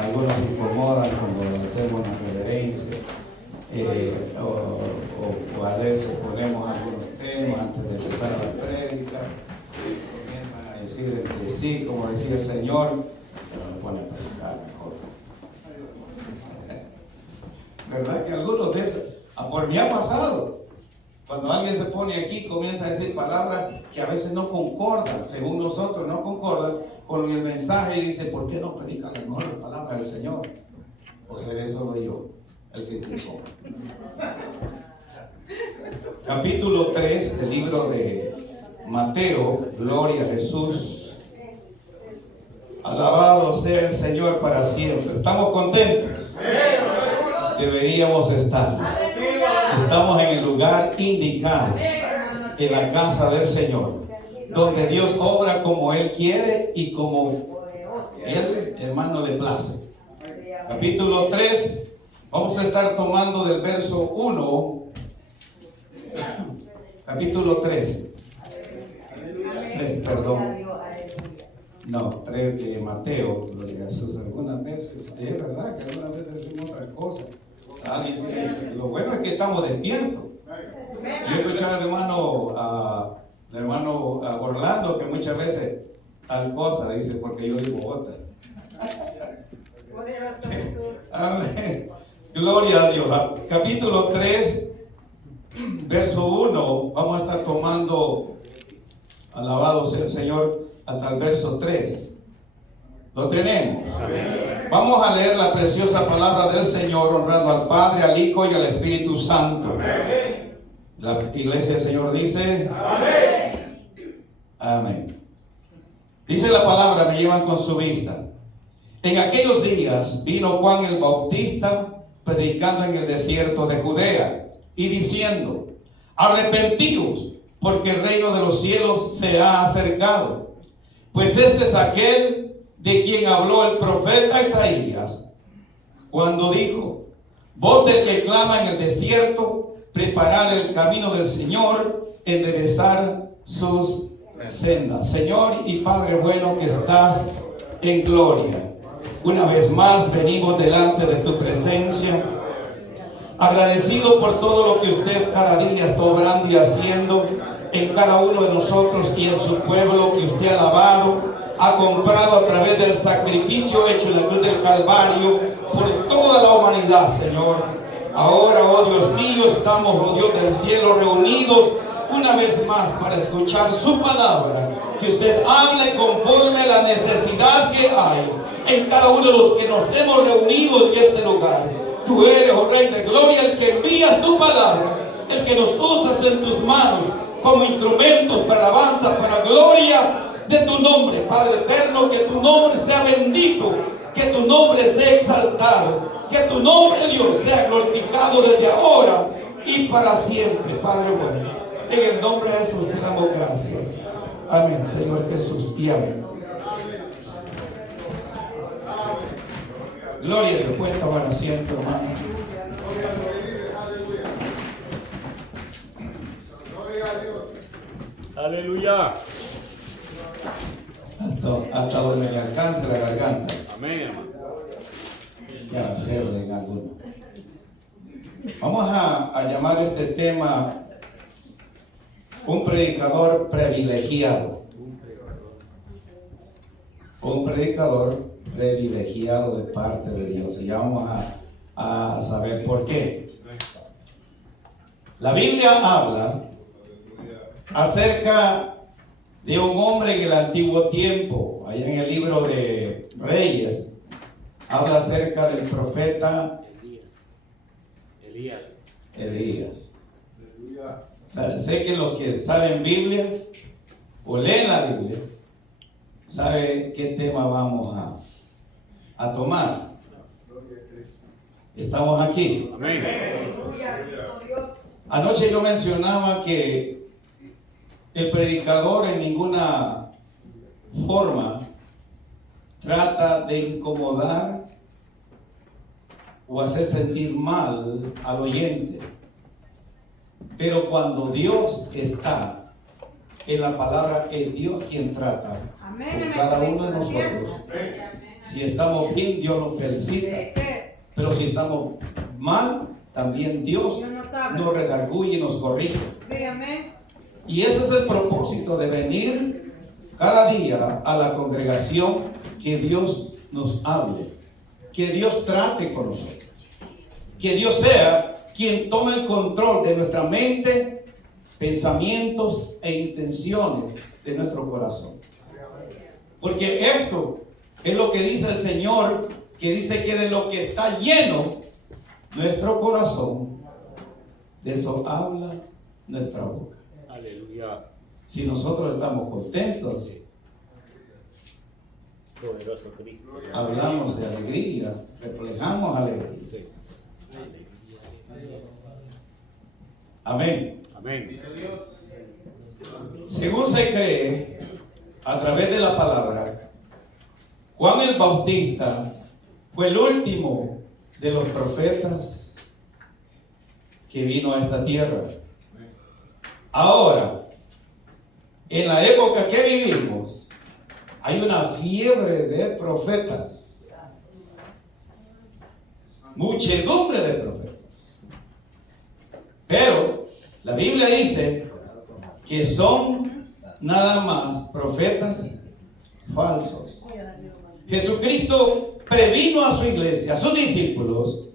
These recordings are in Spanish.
Algunos se incomodan cuando hacemos una reverencia, o a veces ponemos algunos temas antes de empezar la prédica, comienzan a decir entre sí, como decía el Señor, pero me pone a predicar mejor. ¿Verdad que algunos de esos, por mí ha pasado? Cuando alguien se pone aquí, comienza a decir palabras que a veces no concordan, según nosotros no concordan con el mensaje, y dice, ¿por qué no predican mejor las palabras del Señor? ¿O seré solo yo el que criticó? Capítulo 3 del libro de Mateo. Gloria a Jesús. Alabado sea el Señor para siempre. ¿Estamos contentos? Deberíamos estar. Estamos en el lugar indicado, en la casa del Señor, donde Dios obra como Él quiere y como Él, hermano, le place. Capítulo 3, vamos a estar tomando del verso 1, capítulo 3, perdón, no, 3 de Mateo, gloria a Jesús. Algunas veces, es verdad que algunas veces decimos otras cosas. Alguien tiene, lo bueno es que estamos despiertos. Yo escuchaba al hermano Orlando que muchas veces tal cosa dice porque yo digo otra. Amén. Gloria a Dios. Capítulo 3, verso 1, vamos a estar tomando, alabado sea el Señor, hasta el verso 3. Lo tenemos. Amén. Vamos a leer la preciosa palabra del Señor, honrando al Padre, al Hijo y al Espíritu Santo. Amén. La iglesia del Señor dice: amén. Amén. Dice la palabra, me llevan con su vista. En aquellos días vino Juan el Bautista predicando en el desierto de Judea y diciendo: arrepentíos, porque el reino de los cielos se ha acercado. Pues este es aquel de quien habló el profeta Isaías, cuando dijo: voz del que clama en el desierto, preparar el camino del Señor, enderezar sus sendas. Señor y Padre bueno que estás en gloria, una vez más venimos delante de tu presencia, agradecido por todo lo que usted cada día está obrando y haciendo en cada uno de nosotros y en su pueblo que usted ha lavado, ha comprado a través del sacrificio hecho en la cruz del Calvario por toda la humanidad, Señor. Ahora, oh Dios mío, estamos, oh Dios del cielo, reunidos una vez más para escuchar su palabra. Que usted hable conforme a la necesidad que hay en cada uno de los que nos hemos reunido en este lugar. Tú eres, oh Rey de Gloria, el que envías tu palabra, el que nos usas en tus manos como instrumentos para alabanza, para gloria de tu nombre, Padre eterno. Que tu nombre sea bendito, que tu nombre sea exaltado, que tu nombre, Dios, sea glorificado desde ahora y para siempre, Padre bueno. En el nombre de Jesús te damos gracias. Amén, Señor Jesús, y amén. Gloria a Dios. Pueden tomar asiento, hermanos. Aleluya. Hasta donde me alcance la garganta. Amén, hermano. Ya va a ser en alguno. Vamos a llamar este tema un predicador privilegiado. Un predicador privilegiado de parte de Dios. Y ya vamos a saber por qué. La Biblia habla acerca de un hombre en el antiguo tiempo. Allá en el libro de Reyes habla acerca del profeta Elías. O sea, sé que los que saben Biblia o leen la Biblia saben qué tema vamos a tomar. Estamos aquí. Amén. Anoche yo mencionaba que el predicador en ninguna forma trata de incomodar o hacer sentir mal al oyente. Pero cuando Dios está en la palabra, es Dios quien trata con cada uno de nosotros Si estamos bien, Dios nos felicita. Pero si estamos mal, también Dios nos redarguye y nos corrige. Y ese es el propósito de venir cada día a la congregación, que Dios nos hable, que Dios trate con nosotros, que Dios sea quien tome el control de nuestra mente, pensamientos e intenciones de nuestro corazón. Porque esto es lo que dice el Señor, que dice que de lo que está lleno nuestro corazón, de eso habla nuestra boca. Aleluya. Si nosotros estamos contentos, Poderoso Cristo. hablamos de alegría, reflejamos alegría. Sí. Amén. Amén. Según se cree, a través de la palabra, Juan el Bautista fue el último de los profetas que vino a esta tierra. Ahora, en la época que vivimos, hay una fiebre de profetas, muchedumbre de profetas. Pero la Biblia dice que son nada más profetas falsos. Jesucristo previno a su iglesia, a sus discípulos,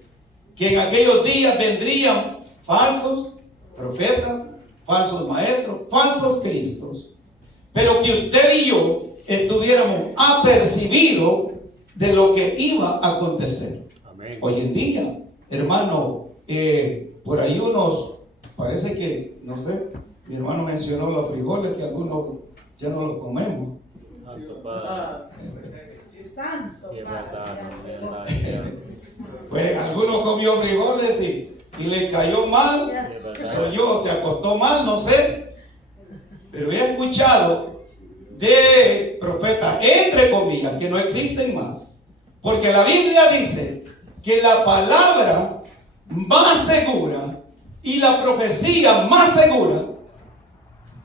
que en aquellos días vendrían falsos profetas, falsos maestros, falsos cristos, pero que usted y yo estuviéramos apercibidos de lo que iba a acontecer. Amén. Hoy en día, hermano, por ahí unos, parece que, no sé, mi hermano mencionó los frijoles, que algunos ya no los comemos. Santo Padre. Santo Sí, es verdad, Padre. Pues algunos comió frijoles y le cayó mal, soy yo, se acostó mal, no sé, pero he escuchado de profetas, entre comillas, que no existen más, porque la Biblia dice que la palabra más segura y la profecía más segura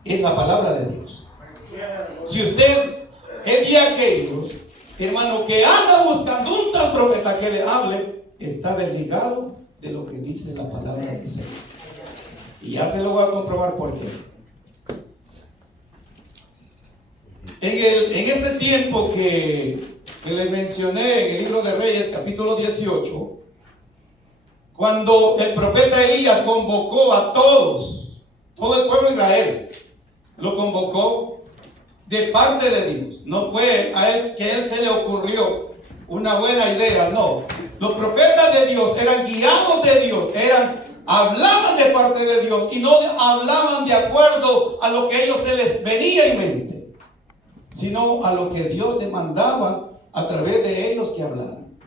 es la palabra de Dios. Si usted es de aquellos, hermano, que anda buscando un tal profeta que le hable, está desligado de lo que dice la palabra del Señor. Y ya se lo voy a comprobar por qué. En ese tiempo que le mencioné en el libro de Reyes, capítulo 18, cuando el profeta Elías convocó a todos, todo el pueblo de Israel, lo convocó de parte de Dios. No fue a él que él se le ocurrió una buena idea, no. Los profetas de Dios eran guiados de Dios, hablaban de parte de Dios y no hablaban de acuerdo a lo que ellos se les venía en mente, sino a lo que Dios demandaba a través de ellos que hablaran.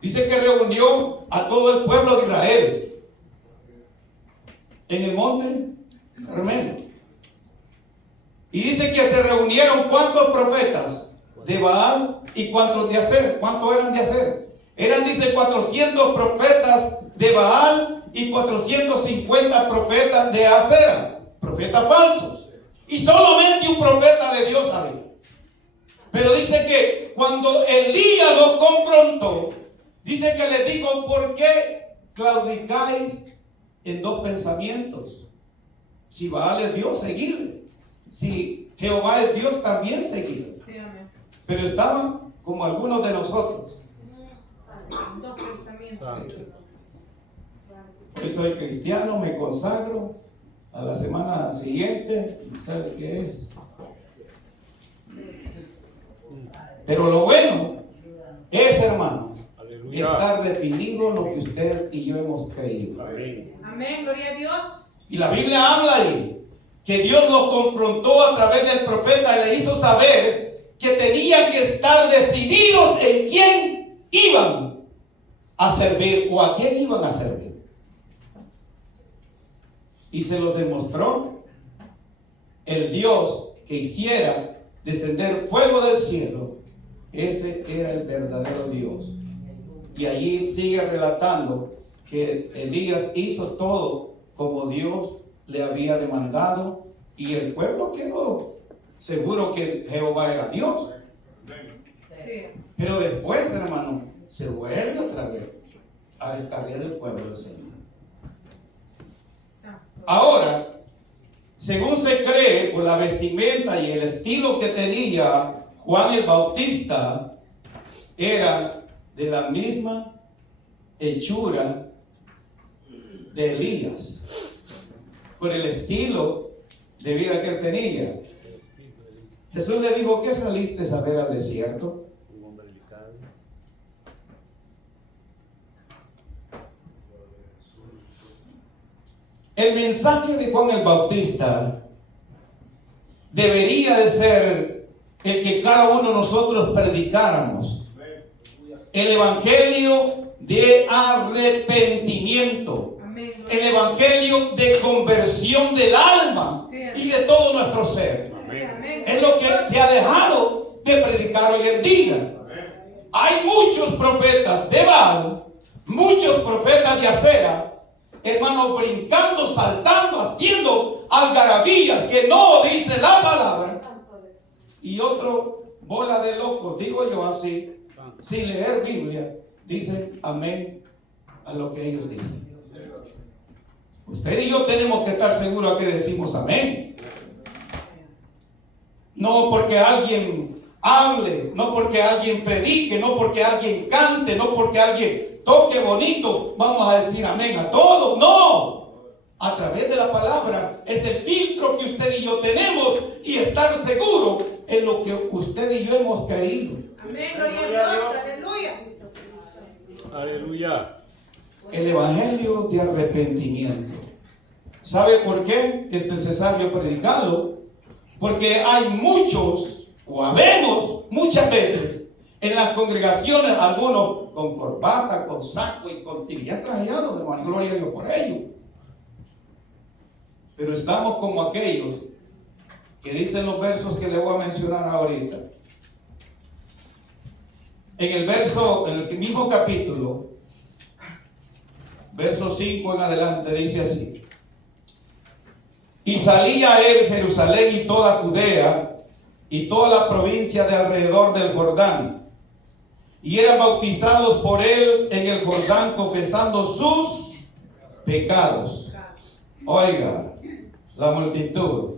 Dice que reunió a todo el pueblo de Israel en el monte Carmelo. Y dice que se reunieron ¿cuántos profetas de Baal y cuántos de Aser? ¿Cuántos eran de Aser? Eran, dice, 400 profetas de Baal y 450 profetas de Asera, profetas falsos. Y solamente un profeta de Dios había. Pero dice que cuando Elías los confrontó, dice que les dijo: ¿por qué claudicáis en dos pensamientos? Si Baal es Dios, seguidle. Si Jehová es Dios, también seguidle. Sí, amén. Pero estaban como algunos de nosotros. Dos pensamientos. Hoy soy cristiano, me consagro. A la semana siguiente, no sabe qué es. Pero lo bueno es, hermano, Aleluya. estar definido lo que usted y yo hemos creído. Amén. Amén, gloria a Dios. Y la Biblia habla ahí que Dios los confrontó a través del profeta y le hizo saber que tenían que estar decididos en quién iban a servir o a quién iban a servir. Y se los demostró el Dios que hiciera descender fuego del cielo. Ese era el verdadero Dios. Y allí sigue relatando que Elías hizo todo como Dios le había demandado, y el pueblo quedó seguro que Jehová era Dios. Sí. Pero después, hermano, se vuelve otra vez a descarriar el pueblo del Señor. Ahora, según se cree por la vestimenta y el estilo que tenía Juan el Bautista, era de la misma hechura de Elías, por el estilo de vida que él tenía. Jesús le dijo: ¿qué saliste a ver al desierto? Un hombre delicado. El mensaje de Juan el Bautista debería de ser el que cada uno de nosotros predicáramos. El evangelio de arrepentimiento. Amén. El evangelio de conversión del alma y de todo nuestro ser. Sí, amén. Es lo que se ha dejado de predicar hoy en día. Hay muchos profetas de Baal, muchos profetas de Acera, hermanos, brincando, saltando, haciendo algarabías que no dice la palabra. Y otro bola de locos, digo yo así, sin leer Biblia, dicen amén a lo que ellos dicen. Usted y yo tenemos que estar seguros a que decimos amén. No porque alguien hable, no porque alguien predique, no porque alguien cante, no porque alguien toque bonito, vamos a decir amén a todo. No, a través de la palabra es el filtro que usted y yo tenemos y estar seguro en lo que usted y yo hemos creído. Amén, gloria a Dios, aleluya. Aleluya. El evangelio de arrepentimiento. ¿Sabe por qué es necesario predicarlo? Porque hay muchos, o habemos muchas veces en las congregaciones, algunos con corbata, con saco y con bien trajeados, hermano, gloria a Dios por ello. Pero estamos como aquellos que dicen los versos que le voy a mencionar ahorita. En el mismo capítulo, verso 5 en adelante, dice así: y salía él, Jerusalén y toda Judea y toda la provincia de alrededor del Jordán, y eran bautizados por él en el Jordán, confesando sus pecados. Oiga, la multitud.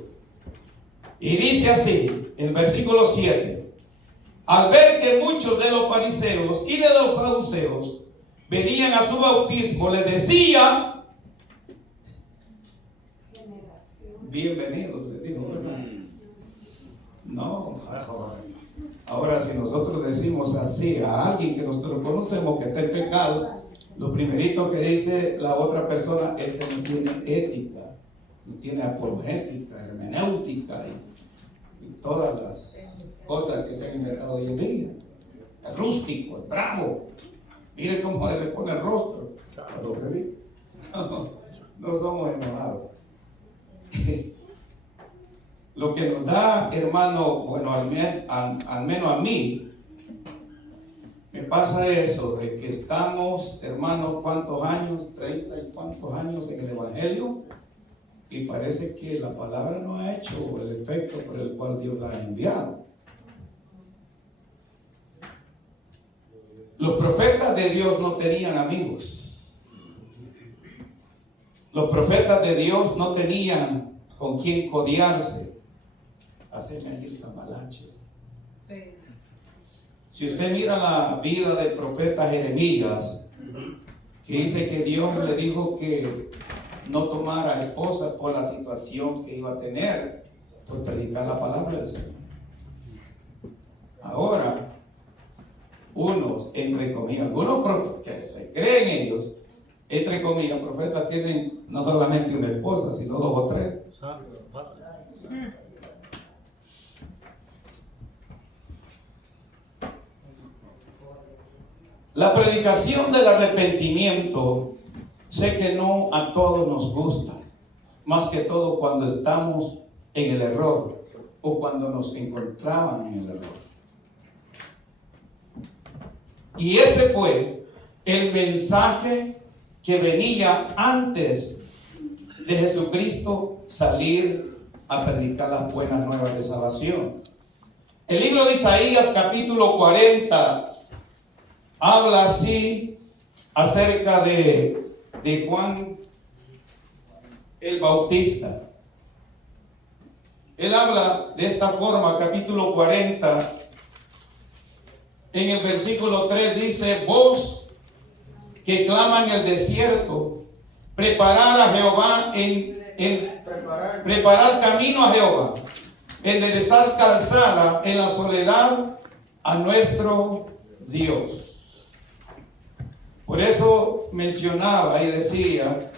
Y dice así, el versículo 7: al ver que muchos de los fariseos y de los saduceos venían a su bautismo, les decía: bienvenidos, les dijo, ¿verdad? No, ahora si nosotros decimos así a alguien que nosotros conocemos que está en pecado, lo primerito que dice la otra persona: este no tiene ética, no tiene apologética, hermenéutica y todas las cosas que se han inventado hoy en día. Es rústico, es bravo. Mire cómo le pone el rostro cuando predica. No somos enojados. Lo que nos da, hermano, bueno, al menos a mí, me pasa eso, de que estamos, hermano, ¿cuántos años? 30 y cuántos años en el Evangelio, y parece que la palabra no ha hecho el efecto por el cual Dios la ha enviado. Los profetas de Dios no tenían amigos. Los profetas de Dios no tenían con quién codearse. Haceme ahí el cambalache. Sí. Si usted mira la vida del profeta Jeremías, que dice que Dios le dijo que no tomara esposa por la situación que iba a tener, por predicar la palabra del Señor. Ahora, unos, entre comillas, algunos que se creen ellos, entre comillas, profetas, tienen no solamente una esposa, sino 2 o 3. La predicación del arrepentimiento, sé que no a todos nos gusta, más que todo cuando estamos en el error o cuando nos encontraban en el error. Y ese fue el mensaje que venía antes de Jesucristo salir a predicar las buenas nuevas de salvación. El libro de Isaías, capítulo 40, habla así acerca de Juan el Bautista. Él habla de esta forma, capítulo 40, en el versículo 3 dice: voz que clama en el desierto, preparar a Jehová preparar camino a Jehová, enderezar calzada en la soledad a nuestro Dios. Por eso mencionaba y decía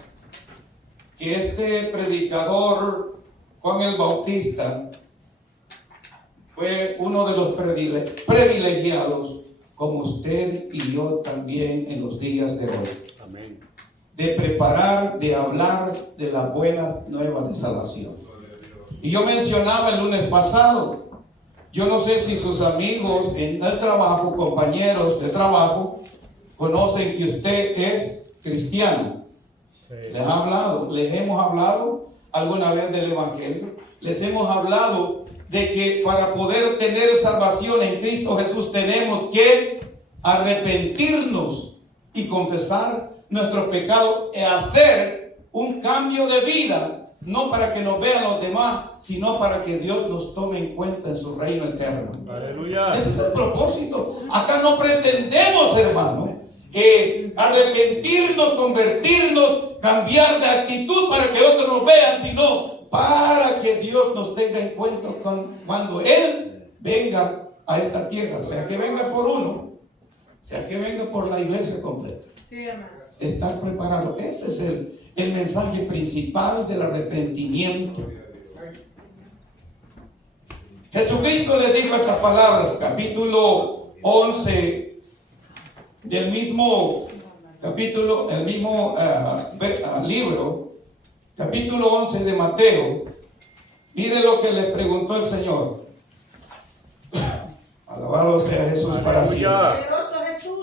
que este predicador Juan el Bautista fue uno de los privilegiados, como usted y yo también en los días de hoy. Amén. De preparar, de hablar de la buena nueva de salvación. Y yo mencionaba el lunes pasado, yo no sé si sus amigos en el trabajo, compañeros de trabajo, conocen que usted es cristiano. Sí. Les hemos hablado alguna vez del Evangelio, les hemos hablado de que para poder tener salvación en Cristo Jesús tenemos que arrepentirnos y confesar nuestros pecados y hacer un cambio de vida, no para que nos vean los demás, sino para que Dios nos tome en cuenta en su reino eterno. Aleluya. Ese es el propósito. Acá no pretendemos, hermano, arrepentirnos, convertirnos, cambiar de actitud para que otros nos vean, sino para que Dios nos tenga en cuenta cuando Él venga a esta tierra, sea que venga por uno, sea que venga por la iglesia completa. Sí, amén. Estar preparado. Ese es el mensaje principal del arrepentimiento. Jesucristo le dijo estas palabras, capítulo 11 del mismo capítulo, el mismo libro, capítulo 11 de Mateo. Mire lo que le preguntó el Señor. Alabado sea Jesús para siempre. Poderoso Jesús.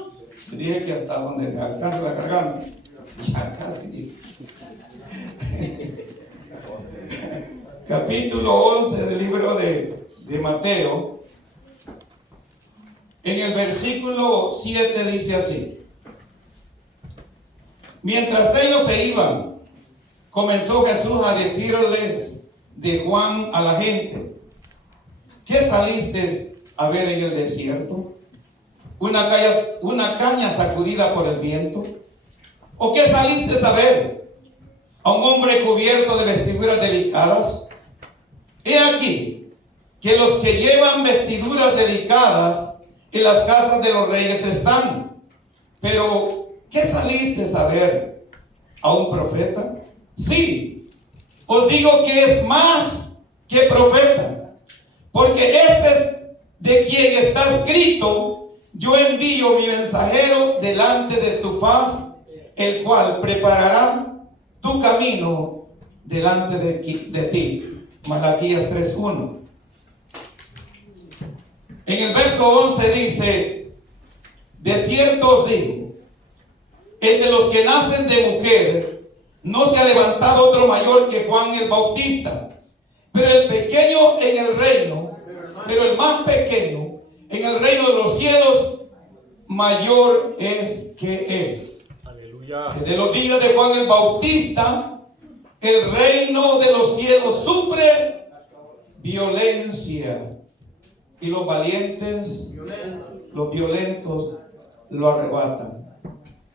Dije que hasta donde me alcanza la garganta. Ya casi. Capítulo 11 del libro de Mateo. En el versículo 7 dice así: mientras ellos se iban, comenzó Jesús a decirles de Juan a la gente: ¿qué saliste a ver en el desierto? ¿Una caña sacudida por el viento? ¿O qué saliste a ver? ¿A un hombre cubierto de vestiduras delicadas? He aquí que los que llevan vestiduras delicadas en las casas de los reyes están. Pero ¿qué saliste a ver? ¿A un profeta? Sí, os digo que es más que profeta, porque este es de quien está escrito: yo envío mi mensajero delante de tu faz, el cual preparará tu camino delante de ti. Malaquías 3:1. En el verso 11 dice: de cierto os digo, entre los que nacen de mujer no se ha levantado otro mayor que Juan el Bautista, pero el pequeño en el reino, pero el más pequeño en el reino de los cielos mayor es que él. Aleluya. Desde los días de Juan el Bautista, el reino de los cielos sufre violencia, y los valientes, los violentos lo arrebatan.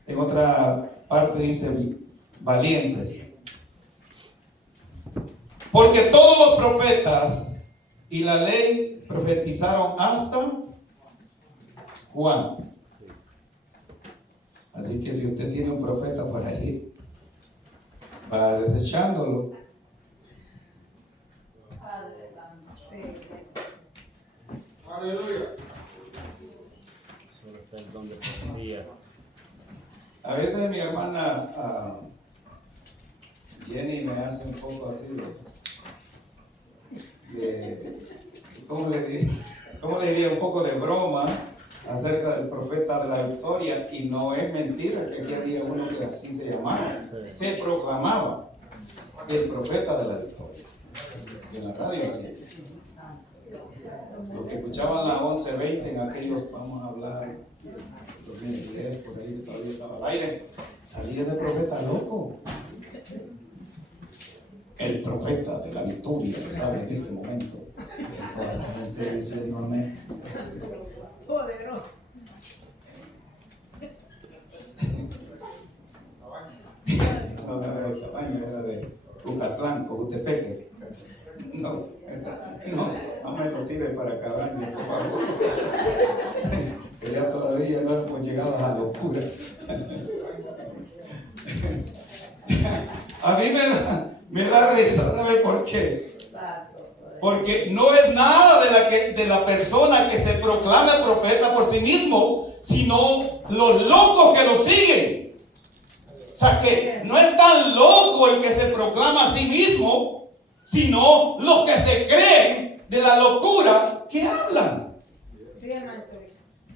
En otra parte dice valientes. Porque todos los profetas y la ley profetizaron hasta Juan. Así que si usted tiene un profeta por ahí, va desechándolo. Aleluya. Solo está el don de profecía. A veces mi hermana Jenny me hace un poco así ¿cómo le diría? Un poco de broma acerca del profeta de la victoria, y no es mentira que aquí había uno que así se llamaba, se proclamaba el profeta de la victoria. Y en la radio aquí. Los que escuchaban la 11:20 en aquellos, vamos a hablar, 2010, por ahí todavía estaba al aire, salí de profeta loco. El profeta de la victoria les habla en este momento. Y toda la gente diciendo amén. Poderoso. No era de Cabaña, era de Cucatlán, Cojutepeque. No me lo tires para Cabaña, por favor. Que ya todavía no hemos llegado a la locura. A mí me da risa, ¿sabe por qué? Porque no es nada de la persona que se proclama profeta por sí mismo, sino los locos que lo siguen. O sea que no es tan loco el que se proclama a sí mismo, sino los que se creen de la locura que hablan.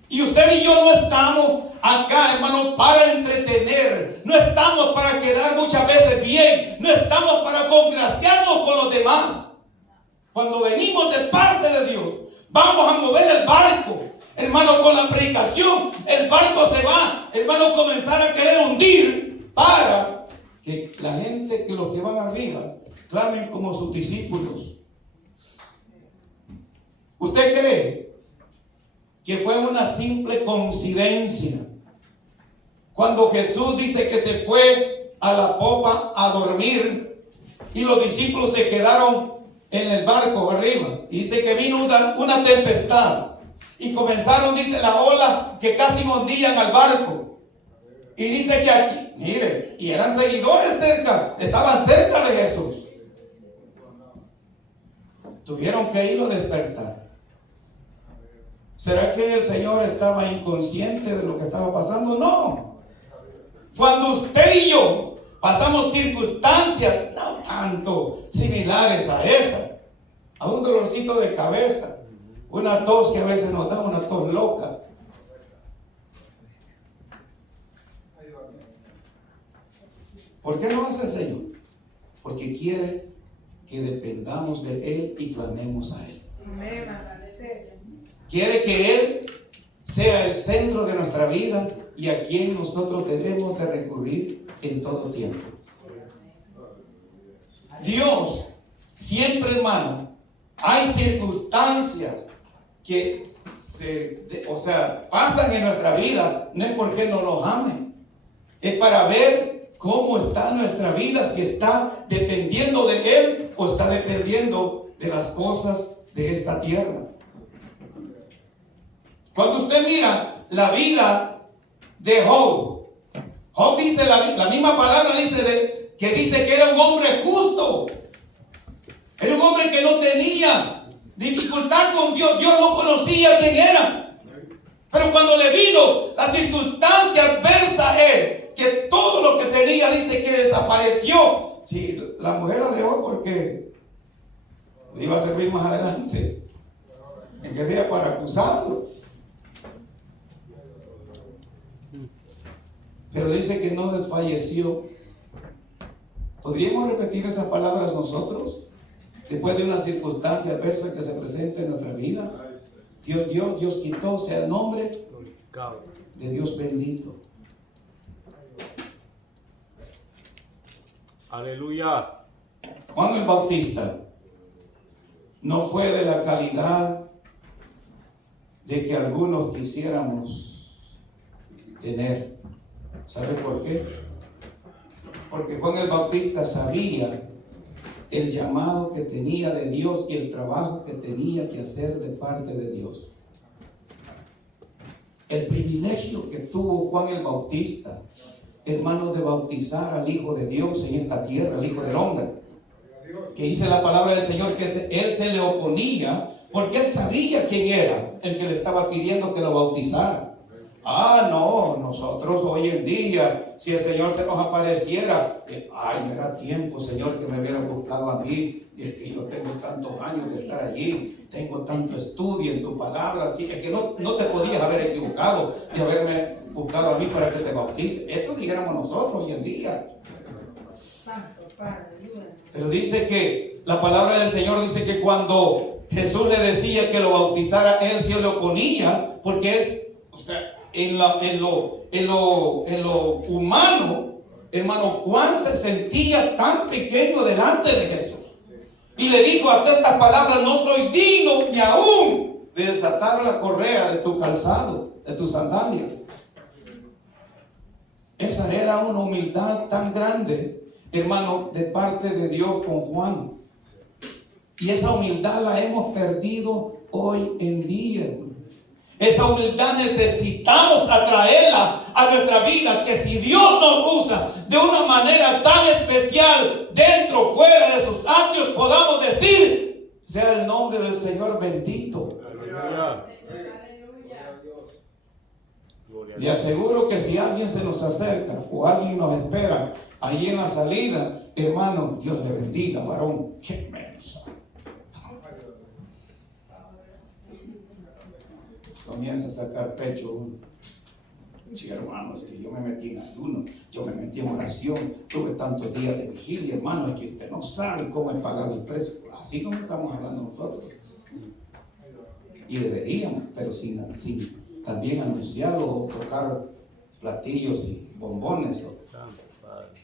Y usted y yo no estamos acá, hermano, para entretener. No estamos para quedar muchas veces bien. No estamos para congraciarnos con los demás. Cuando venimos de parte de Dios, vamos a mover el barco. Hermano, con la predicación, el barco se va, hermano, comenzar a querer hundir para que la gente, que los que van arriba, clamen como sus discípulos. ¿Usted cree que fue una simple coincidencia cuando Jesús dice que se fue a la popa a dormir y los discípulos se quedaron en el barco arriba? Y dice que vino una tempestad y comenzaron, dice, las olas que casi hundían al barco. Y dice que aquí, mire, y eran seguidores cerca, estaban cerca de Jesús. Tuvieron que irlo a despertar. ¿Será que el Señor estaba inconsciente de lo que estaba pasando? No. Cuando usted y yo pasamos circunstancias no tanto similares a esa, a un dolorcito de cabeza, una tos que a veces nos da, una tos loca. ¿Por qué lo hace el Señor? Porque quiere que dependamos de Él y clamemos a Él. Quiere que Él sea el centro de nuestra vida y a quien nosotros debemos de recurrir en todo tiempo. Dios siempre, hermano, hay circunstancias que pasan en nuestra vida, no es porque no los amen, es para ver cómo está nuestra vida, si está dependiendo de Él o está dependiendo de las cosas de esta tierra. Cuando usted mira la vida de Job, Job dice, la misma palabra dice que era un hombre justo, era un hombre que no tenía dificultad con Dios, Dios no conocía quién era, pero cuando le vino la circunstancia adversa a él, que todo lo que tenía, dice que desapareció. Sí, la mujer la dejó porque le iba a servir más adelante, en que día para acusarlo. Pero dice que no desfalleció. ¿Podríamos repetir esas palabras nosotros? Después de una circunstancia adversa que se presenta en nuestra vida, Dios dio, Dios quitó, sea el nombre de Dios bendito. Aleluya. Juan el Bautista no fue de la calidad de que algunos quisiéramos tener. ¿Sabe por qué? Porque Juan el Bautista sabía el llamado que tenía de Dios y el trabajo que tenía que hacer de parte de Dios. El privilegio que tuvo Juan el Bautista, hermano, de bautizar al Hijo de Dios en esta tierra, al Hijo del Hombre, que dice la palabra del Señor que él se le oponía porque él sabía quién era el que le estaba pidiendo que lo bautizara. No, nosotros hoy en día, si el Señor se nos apareciera, era tiempo, Señor, que me hubieran buscado a mí, y es que yo tengo tantos años de estar allí, tengo tanto estudio en tu palabra, así es que no te podías haber equivocado de haberme buscado a mí para que te bautice. Eso dijéramos nosotros hoy en día. Pero dice que la palabra del Señor dice que cuando Jesús le decía que lo bautizara, él se le oponía, porque en lo humano, hermano, Juan se sentía tan pequeño delante de Jesús. Y le dijo hasta estas palabras: no soy digno ni aún de desatar la correa de tu calzado, de tus sandalias. Esa era una humildad tan grande, hermano, de parte de Dios con Juan. Y esa humildad la hemos perdido hoy en día, hermano. Esa humildad necesitamos atraerla a nuestra vida, que si Dios nos usa de una manera tan especial, dentro, fuera de sus atrios, podamos decir: sea el nombre del Señor bendito. Aleluya. Le aseguro que si alguien se nos acerca o alguien nos espera ahí en la salida, hermano, Dios le bendiga, varón. Qué mensa. Comienza a sacar pecho uno. Sí, hermano, es que yo me metí en ayuno, yo me metí en oración, tuve tantos días de vigilia, hermano, es que usted no sabe cómo he pagado el precio. Así como estamos hablando nosotros. Y deberíamos, pero sin también anunciarlo o tocar platillos y bombones. Santo Padre.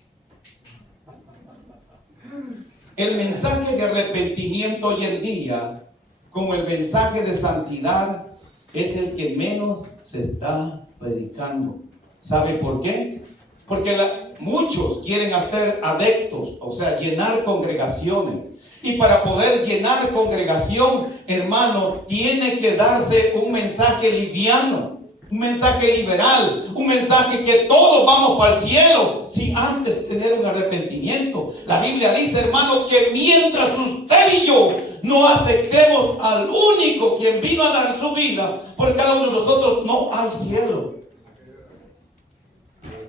El mensaje de arrepentimiento hoy en día, como el mensaje de santidad, es el que menos se está predicando. ¿Sabe por qué? Porque muchos quieren hacer adeptos, o sea, llenar congregaciones. Y para poder llenar congregación, hermano, tiene que darse un mensaje liviano, un mensaje liberal, un mensaje que todos vamos para el cielo, sin antes tener un arrepentimiento. La Biblia dice, hermano, que mientras usted y yo no aceptemos al único quien vino a dar su vida por cada uno de nosotros, no hay cielo.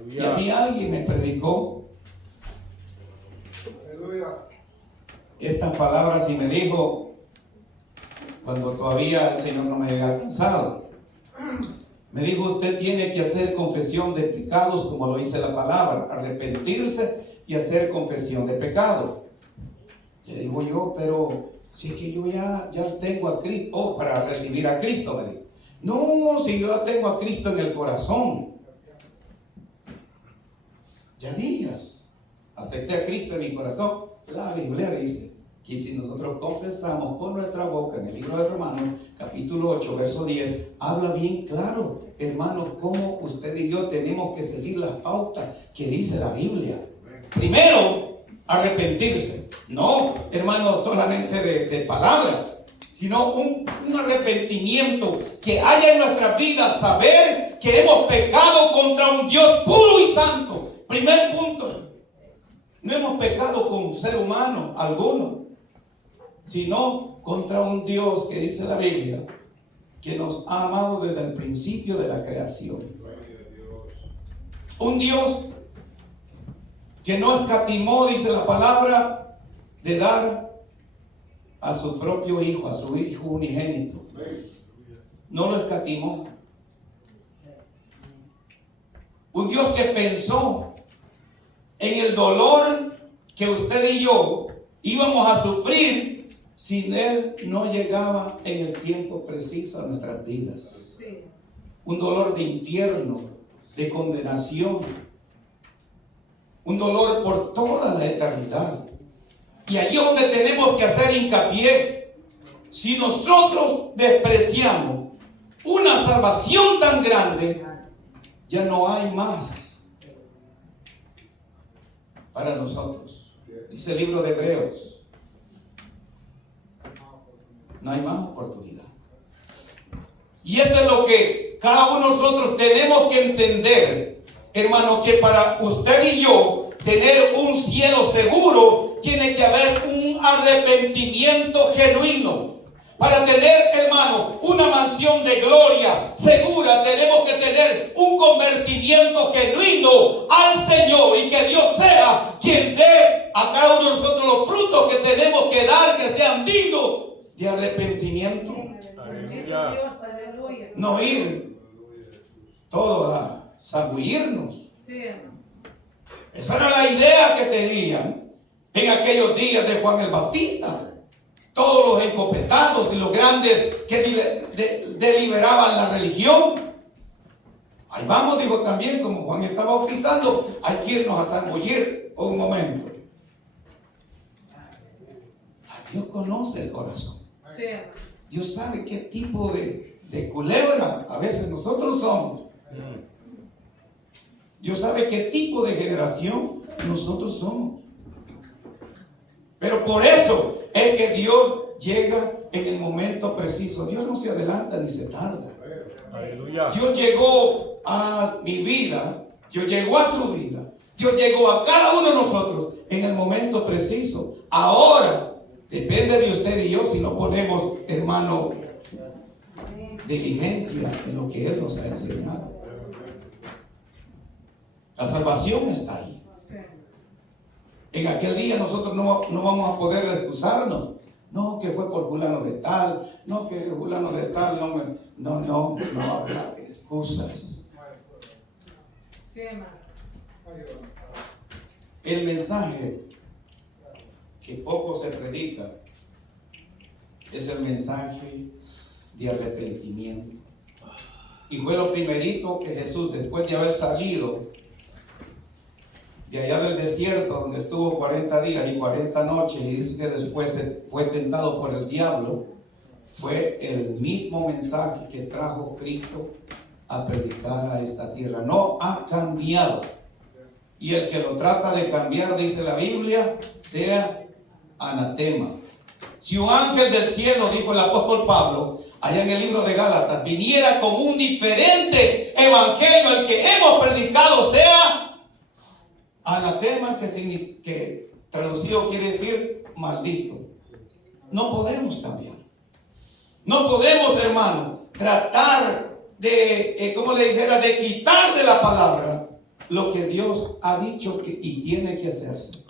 Y a mí alguien me predicó estas palabras y me dijo, cuando todavía el Señor no me había alcanzado, me dijo: usted tiene que hacer confesión de pecados, como lo dice la palabra, arrepentirse y hacer confesión de pecado. Le digo yo: pero si es que yo ya tengo a Cristo, para recibir a Cristo, me dijo. No, si yo ya tengo a Cristo en el corazón. Ya días acepté a Cristo en mi corazón. La Biblia dice que si nosotros confesamos con nuestra boca, en el libro de Romanos, capítulo 8, verso 10, habla bien claro, hermano, cómo usted y yo tenemos que seguir las pautas que dice la Biblia. Primero, arrepentirse. No, hermano, solamente de palabra, sino un arrepentimiento que haya en nuestras vidas, saber que hemos pecado contra un Dios puro y santo. Primer punto. No hemos pecado con un ser humano alguno, sino contra un Dios que dice la Biblia que nos ha amado desde el principio de la creación. Un Dios que no escatimó, dice la palabra, de dar a su propio Hijo, a su Hijo unigénito. No lo escatimó. Un Dios que pensó en el dolor que usted y yo íbamos a sufrir si Él no llegaba en el tiempo preciso a nuestras vidas. Un dolor de infierno, de condenación, un dolor por toda la eternidad. Y allí es donde tenemos que hacer hincapié. Si nosotros despreciamos una salvación tan grande, ya no hay más para nosotros. Dice el libro de Hebreos, no hay más oportunidad. Y esto es lo que cada uno de nosotros tenemos que entender, hermano, que para usted y yo tener un cielo seguro, tiene que haber un arrepentimiento genuino. Para tener, hermano, una mansión de gloria segura, tenemos que tener un convertimiento genuino al Señor, y que Dios sea quien dé a cada uno de nosotros los frutos que tenemos que dar, que sean dignos de arrepentimiento. Aleluya. No ir todo a zambullirnos. Esa era la idea que tenían en aquellos días de Juan el Bautista. Todos los encopetados y los grandes que deliberaban la religión. Ahí vamos, dijo también, como Juan está bautizando, hay que irnos a zambullir un momento. Dios conoce el corazón. Sí, hermano. Dios sabe qué tipo de culebra a veces nosotros somos. Dios sabe qué tipo de generación nosotros somos. Pero por eso es que Dios llega en el momento preciso. Dios no se adelanta ni se tarda. Aleluya. Dios llegó a mi vida, Dios llegó a su vida, Dios llegó a cada uno de nosotros en el momento preciso. Ahora depende de usted y yo si no ponemos, hermano, diligencia en lo que Él nos ha enseñado. La salvación está ahí. Sí. En aquel día nosotros no vamos a poder excusarnos. No, que fue por fulano de tal. No, que fulano de tal. No habrá excusas. Sí, hermano. El mensaje que poco se predica es el mensaje de arrepentimiento. Y fue lo primerito que Jesús, después de haber salido de allá del desierto, donde estuvo 40 días y 40 noches, y dice que después fue tentado por el diablo, fue el mismo mensaje que trajo Cristo a predicar a esta tierra. No ha cambiado. Y el que lo trata de cambiar, dice la Biblia, sea anatema. Si un ángel del cielo, dijo el apóstol Pablo, allá en el libro de Gálatas, viniera con un diferente evangelio, el que hemos predicado, sea anatema, que traducido quiere decir maldito. No podemos cambiar. No podemos, hermano, tratar de, como le dijera, de quitar de la palabra lo que Dios ha dicho y tiene que hacerse.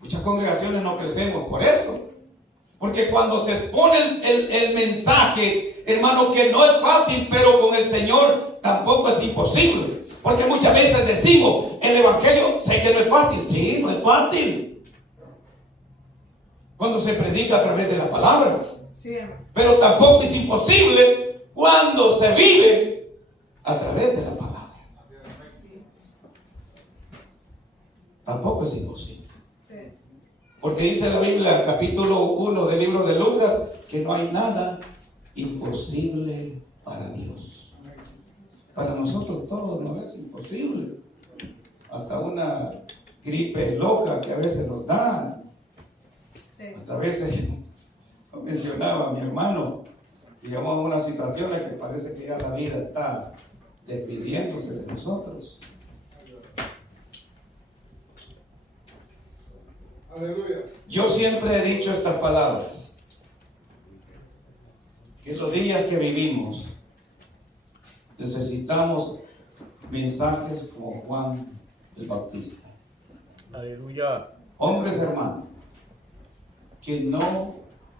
Muchas congregaciones no crecemos por eso. Porque cuando se expone el mensaje, hermano, que no es fácil, pero con el Señor tampoco es imposible. Porque muchas veces decimos, el evangelio, sé que no es fácil. Sí, no es fácil. Cuando se predica a través de la palabra. Sí, hermano. Pero tampoco es imposible cuando se vive a través de la palabra. Tampoco es imposible. Sí. Porque dice la Biblia, capítulo 1 del libro de Lucas, que no hay nada imposible para Dios. Para nosotros todo no es imposible. Hasta una gripe loca que a veces nos da. Sí. Hasta a veces, mencionaba a mi hermano, que llegamos a una situación en que parece que ya la vida está despidiéndose de nosotros. Aleluya. Yo siempre he dicho estas palabras, que en los días que vivimos necesitamos mensajes como Juan el Bautista. Aleluya. Hombres hermanos que no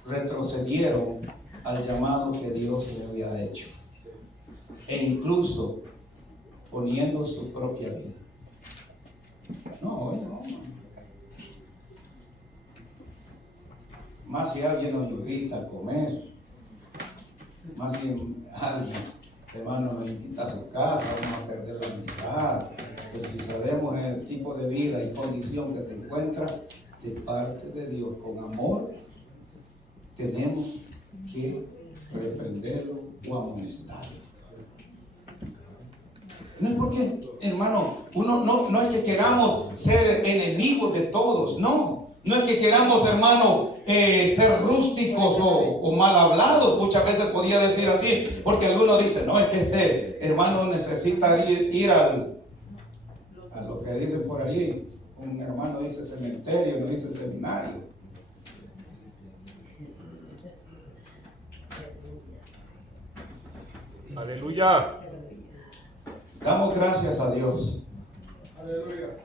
retrocedieron al llamado que Dios le había hecho, e incluso poniendo su propia vida. No. Más si alguien nos invita a comer, más si alguien, hermano, nos invita a su casa, vamos a perder la amistad. Pero si sabemos el tipo de vida y condición que se encuentra de parte de Dios con amor, tenemos que reprenderlo o amonestarlo. No es porque, hermano, uno no es que queramos ser enemigos de todos, no. No es que queramos, hermano, ser rústicos o mal hablados. Muchas veces podía decir así, porque algunos dicen, no, es que este hermano necesita ir a lo que dicen por ahí. Un hermano dice cementerio, no dice seminario. Aleluya. Damos gracias a Dios, Aleluya.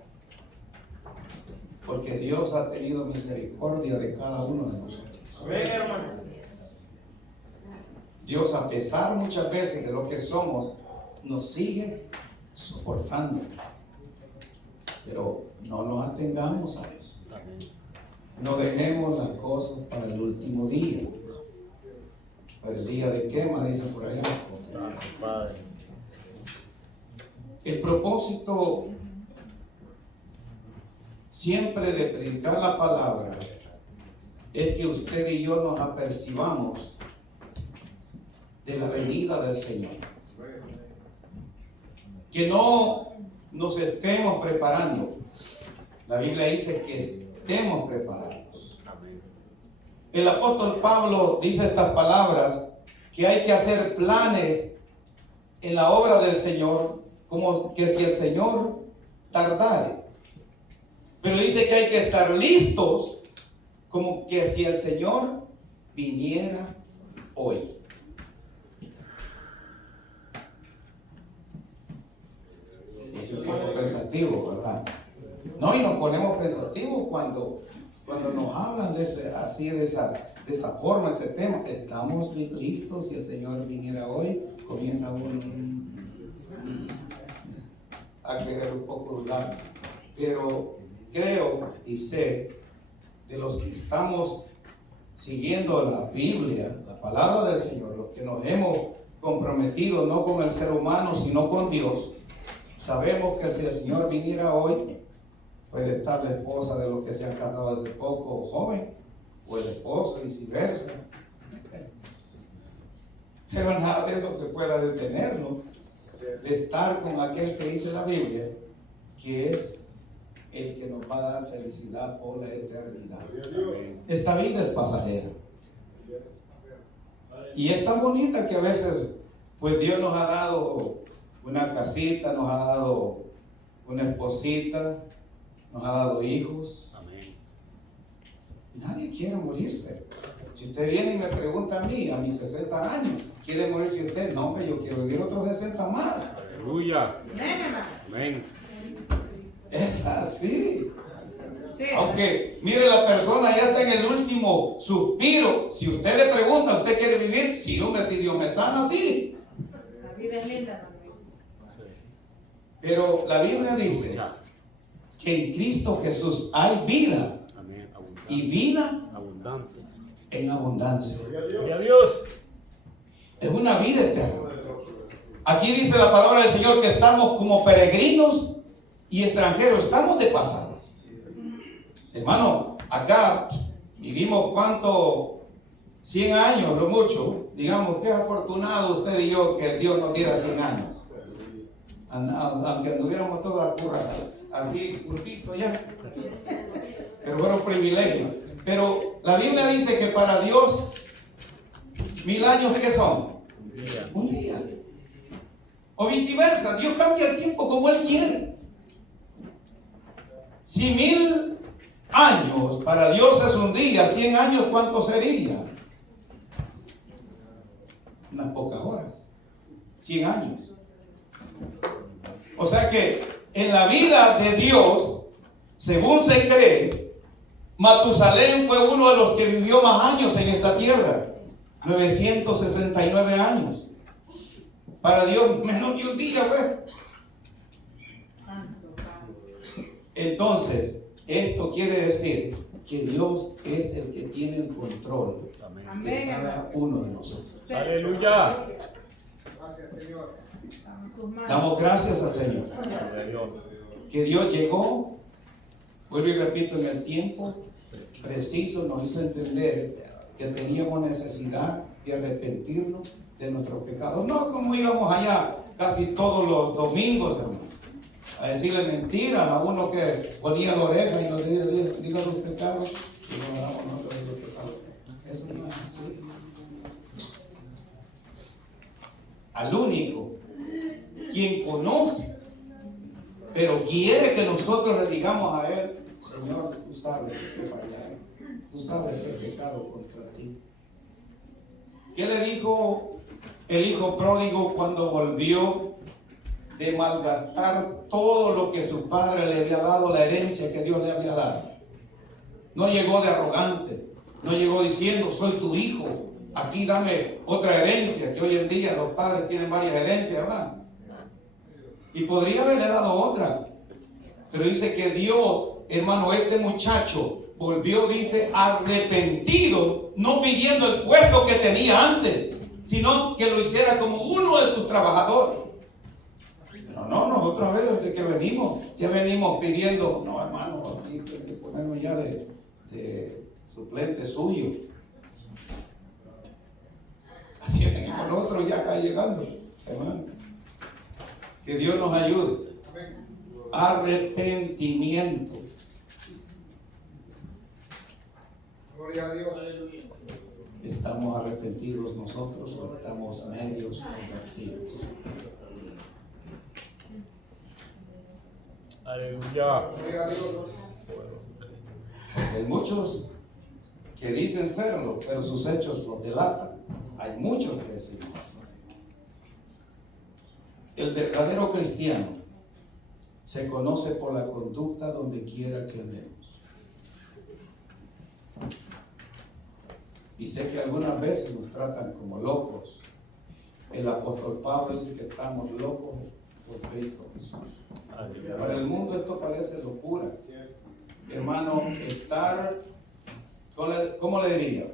porque Dios ha tenido misericordia de cada uno de nosotros. Amén, hermano. Dios, a pesar muchas veces de lo que somos, nos sigue soportando. Pero no nos atengamos a eso. No dejemos las cosas para el último día. Para el día de quema, dicen por allá. Gracias, Padre. El propósito siempre de predicar la palabra es que usted y yo nos apercibamos de la venida del Señor. Que no nos estemos preparando. La Biblia dice que estemos preparados. El apóstol Pablo dice estas palabras, que hay que hacer planes en la obra del Señor, como que si el Señor tardare. Pero dice que hay que estar listos, como que si el Señor viniera hoy. Es un poco pensativo, ¿verdad? No, y nos ponemos pensativos cuando nos hablan de esa forma, ese tema. Estamos listos si el Señor viniera hoy. Comienza uno a querer un poco dudar. Pero creo y sé de los que estamos siguiendo la Biblia, la palabra del Señor, los que nos hemos comprometido no con el ser humano, sino con Dios. Sabemos que si el Señor viniera hoy, puede estar la esposa de los que se han casado hace poco, joven, o el esposo, y viceversa. Pero nada de eso que pueda detenerlo de estar con aquel que dice la Biblia, que es el que nos va a dar felicidad por la eternidad. Esta vida es pasajera. Y es tan bonita que a veces, pues Dios nos ha dado una casita, nos ha dado una esposita, nos ha dado hijos. Amén. Y nadie quiere morirse. Si usted viene y me pregunta a mí, a mis 60 años, ¿quiere morirse usted? No, que yo quiero vivir otros 60 más. Aleluya. Amén. Es así. Sí. Aunque, mire, la persona ya está en el último suspiro. Si usted le pregunta, ¿usted quiere vivir? Sí, hombre, si Dios me sana, sí. La vida es linda también. Pero la Biblia dice que en Cristo Jesús hay vida. Amén. Y vida Abundante. en abundancia. Gloria a Dios. Es una vida eterna. Aquí dice la palabra del Señor que estamos como peregrinos y extranjeros. Estamos de pasadas. Hermano, acá vivimos ¿cuánto? 100 años, lo mucho. Digamos que afortunado usted y yo que Dios nos diera 100 años. Aunque anduviéramos todos así, curvitos ya. Pero fueron privilegios. Pero la Biblia dice que para Dios 1000 años, ¿qué son? Un día. O viceversa, Dios cambia el tiempo como Él quiere. Si 1000 años para Dios es un día, 100 años, ¿cuánto sería? Unas pocas horas. 100 años. O sea que en la vida de Dios, según se cree, Matusalén fue uno de los que vivió más años en esta tierra. 969 años. Para Dios, menos de un día, pues. Entonces, esto quiere decir que Dios es el que tiene el control de cada uno de nosotros. Aleluya. Gracias, Señor. Damos gracias al Señor. Gloria a Dios. Que Dios llegó, vuelvo y repito, en el tiempo preciso, nos hizo entender que teníamos necesidad de arrepentirnos de nuestros pecados. No como íbamos allá casi todos los domingos, hermano, a decirle mentiras a uno que ponía la oreja y nos diga los pecados y nos damos nosotros los pecados. Eso no es así. Al único quien conoce, pero quiere que nosotros le digamos a Él: Señor, tú sabes que fallar, tú sabes que he pecado contra ti. ¿Qué le dijo el hijo pródigo cuando volvió de malgastar todo lo que su padre le había dado, la herencia que Dios le había dado? No llegó de arrogante, no llegó diciendo: soy tu hijo, aquí dame otra herencia, que hoy en día los padres tienen varias herencias, ¿verdad? Y podría haberle dado otra, pero dice que Dios, hermano, este muchacho volvió, dice, arrepentido, no pidiendo el puesto que tenía antes, sino que lo hiciera como uno de sus trabajadores. Pero No, nosotros a veces desde que venimos, ya venimos pidiendo, no hermano, aquí hay que ponernos ya de suplente suyo. Así venimos nosotros ya acá llegando, hermano. Que Dios nos ayude. Arrepentimiento. Gloria a Dios. ¿Estamos arrepentidos nosotros o estamos medios convertidos? Aleluya. Gloria a Dios. Porque hay muchos que dicen serlo, pero sus hechos los delatan. Hay muchos que decimos así. El verdadero cristiano se conoce por la conducta donde quiera que andemos. Y sé que algunas veces nos tratan como locos. El apóstol Pablo dice que estamos locos por Cristo Jesús. Para el mundo esto parece locura. Hermano, estar, ¿cómo le diría?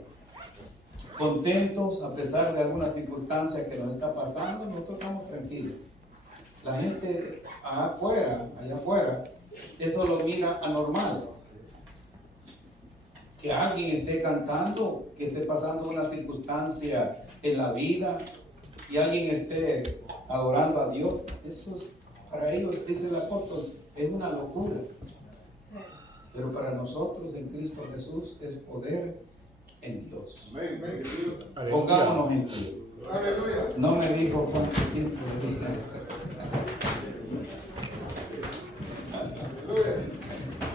Contentos a pesar de alguna circunstancia que nos está pasando, nosotros estamos tranquilos. La gente allá afuera, eso lo mira anormal. Que alguien esté cantando, que esté pasando una circunstancia en la vida y alguien esté adorando a Dios, eso es, para ellos, dice el apóstol, es una locura. Pero para nosotros en Cristo Jesús es poder en Dios. Pongámonos en pie. Aleluya. No me dijo cuánto tiempo le dije.